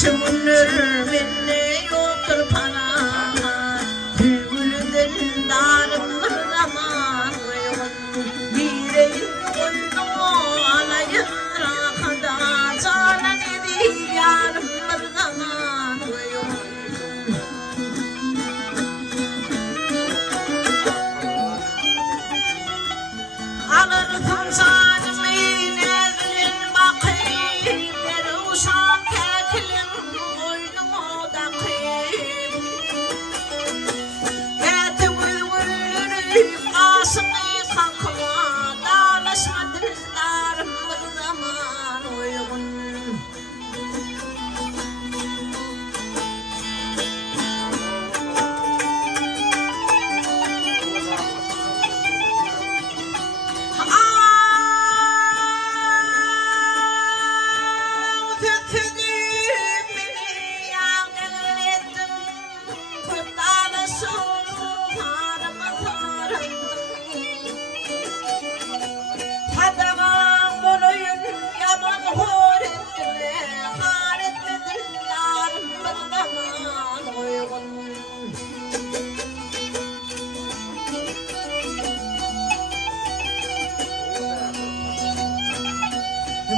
Açımınır minne yoktur para Tüylüdün darımdır zaman Bireyim koydum alayın rakıda Canan edi yarımdır zaman Alırdım canımı nezlin bakayım Deruşan keklim boynumu dakayım Eti vülvülürüm asımı kakıma Dağlaşma dizdarım bir zaman uygun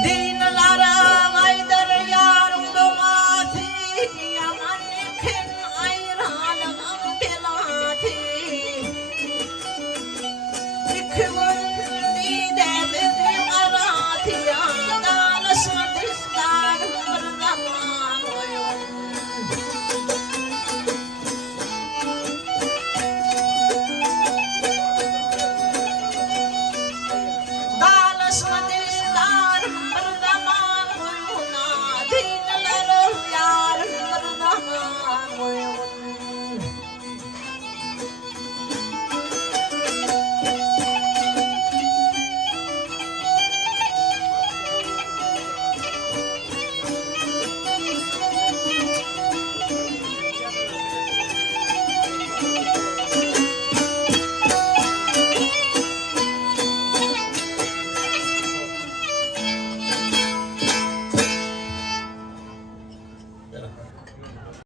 Dinalara aydır yarım domati Yaman iken ayranım belati İki gün de bir arati Dağlaşma dizdarım bir zaman oyun Dağlaşma dizdarım bir zaman uyuna Dinaları yarım bir zaman uyun